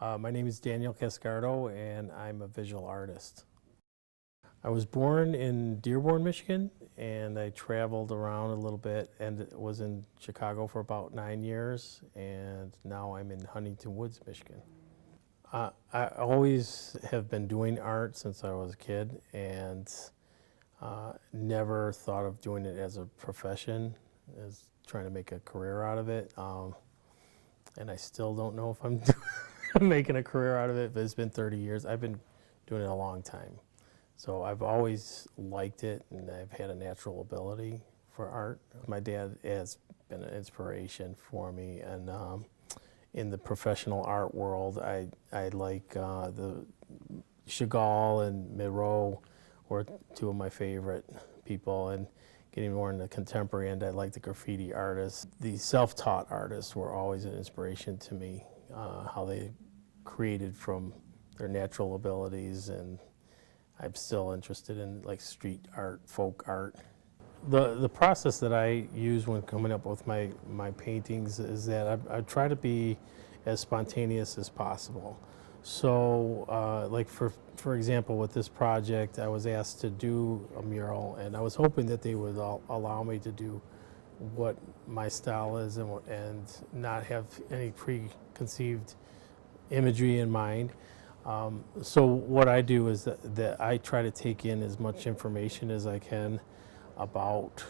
My name is Daniel Cascardo, and I'm a visual artist. I was born in Dearborn, Michigan, and I traveled around a little bit and was in Chicago for about 9 years, and now I'm in Huntington Woods, Michigan. I always have been doing art since I was a kid, and never thought of doing it as a profession, as trying to make a career out of it. And I still don't know if I'm making a career out of it, but it's been 30 years. I've been doing it a long time. So I've always liked it, and I've had a natural ability for art. My dad has been an inspiration for me, and in the professional art world, I like the Chagall and Mural were two of my favorite people, and getting more in the contemporary end, I like the graffiti artists. The self-taught artists were always an inspiration to me, how they created from their natural abilities, and I'm still interested in like street art, folk art. The process that I use when coming up with my paintings is that I try to be as spontaneous as possible. So like for example, with this project, I was asked to do a mural, and I was hoping that they would allow me to do what my style is and not have any preconceived imagery in mind. So what I do is that I try to take in as much information as I can about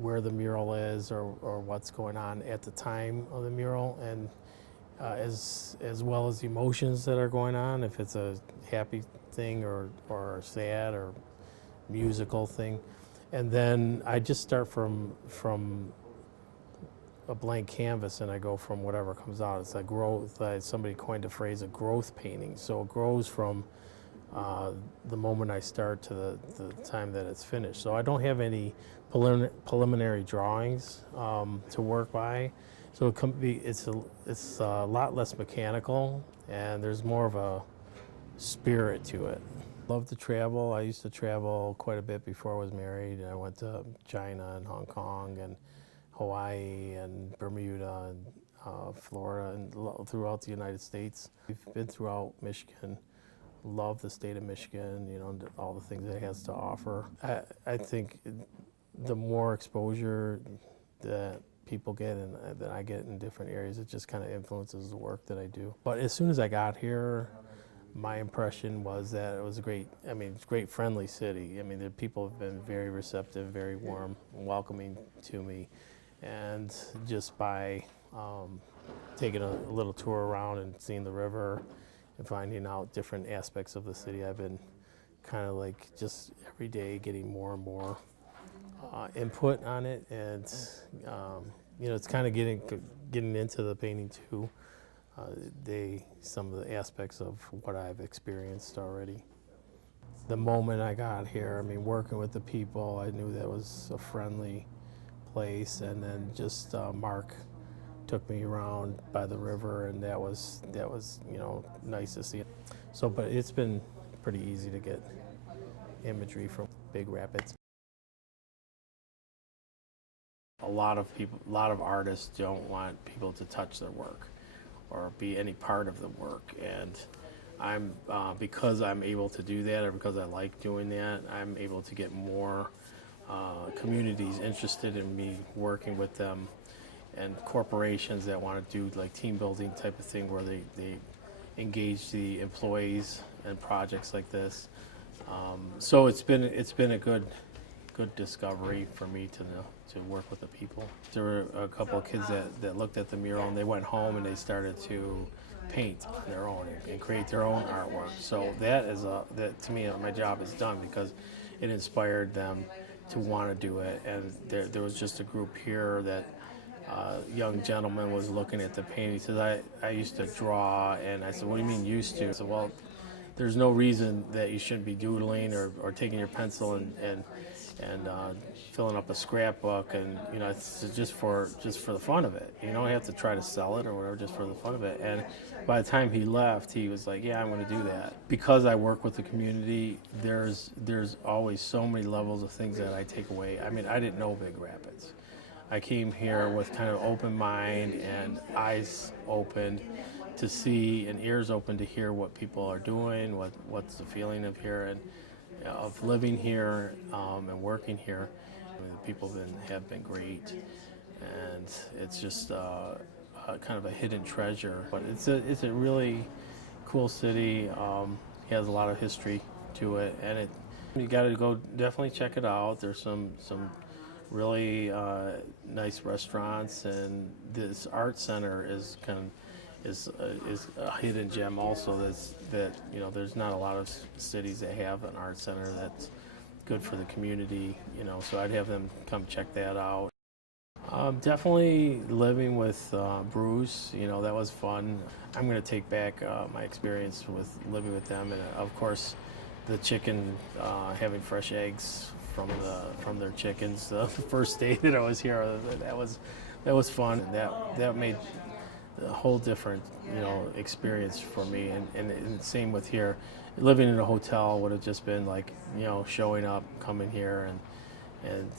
where the mural is or what's going on at the time of the mural, and as well as the emotions that are going on, if it's a happy thing or sad or musical thing. And then I just start from a blank canvas, and I go from whatever comes out. It's like growth. Somebody coined a phrase, a growth painting. So it grows from the moment I start to the time that it's finished. So I don't have any preliminary drawings to work by. So it's a lot less mechanical, and there's more of a spirit to it. Love to travel. I used to travel quite a bit before I was married. I went to China and Hong Kong and Hawaii and Bermuda and Florida and throughout the United States. We've been throughout Michigan. Love the state of Michigan, you know, all the things it has to offer. I think the more exposure that people get and that I get in different areas, it just kind of influences the work that I do. But as soon as I got here, my impression was that it was a great, it's a great friendly city. I mean, the people have been very receptive, very warm, welcoming to me. And just by taking a little tour around and seeing the river and finding out different aspects of the city, I've been kind of like just every day getting more and more input on it. And it's kind of getting into the painting too. Some of the aspects of what I've experienced already. The moment I got here, working with the people, I knew that was a friendly place, and then just Mark took me around by the river, and that was nice to see. So, but it's been pretty easy to get imagery from Big Rapids. A lot of artists don't want people to touch their work or be any part of the work, and I'm because I'm able to do that, or because I like doing that, I'm able to get more communities interested in me working with them, and corporations that want to do like team building type of thing where they engage the employees in projects like this. So it's been a good discovery for me to work with the people. There were a couple of kids that looked at the mural, and they went home and they started to paint their own and create their own artwork. So that to me, my job is done, because it inspired them to want to do it. And there was just a group here that young gentleman was looking at the painting. He says, I used to draw, and I said, what do you mean used to? I said, well, there's no reason that you shouldn't be doodling or taking your pencil and filling up a scrapbook, and it's just for the fun of it. You don't have to try to sell it or whatever, just for the fun of it. And by the time he left, he was like, yeah, I'm going to do that. Because I work with the community, there's always so many levels of things that I take away. I didn't know Big Rapids. I came here with kind of open mind and eyes opened, to see and ears open to hear what people are doing, what's the feeling of here and of living here and working here. I mean, the people have been great, and it's just kind of a hidden treasure. But it's a really cool city. It has a lot of history to it, and you got to go definitely check it out. There's some really nice restaurants, and this art center is a hidden gem also. That there's not a lot of cities that have an art center that's good for the community. So I'd have them come check that out. Definitely living with Bruce, that was fun. I'm going to take back my experience with living with them, and of course, the chicken, having fresh eggs from their chickens. The first day that I was here, that was fun. That made a whole different experience for me. And same with here, living in a hotel would have just been like showing up, coming here, and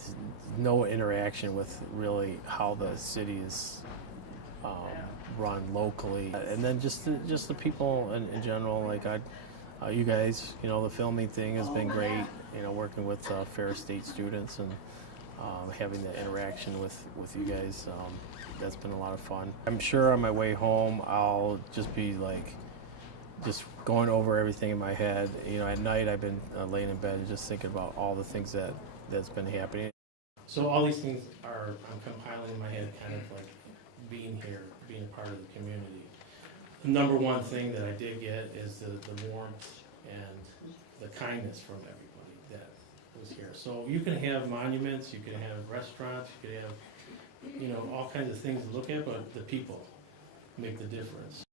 no interaction with really how the city is run locally, and then just the people in general. Like you guys, the filming thing has been great. Working with Ferris State students and having the interaction with you guys, that's been a lot of fun. I'm sure on my way home I'll just be like just going over everything in my head. At night I've been laying in bed and just thinking about all the things that's been happening. So all these things I'm compiling in my head, kind of like being here, being a part of the community. The number one thing that I did get is the warmth and the kindness from everybody that was here. So you can have monuments, you can have restaurants, you can have all kinds of things to look at, but the people make the difference.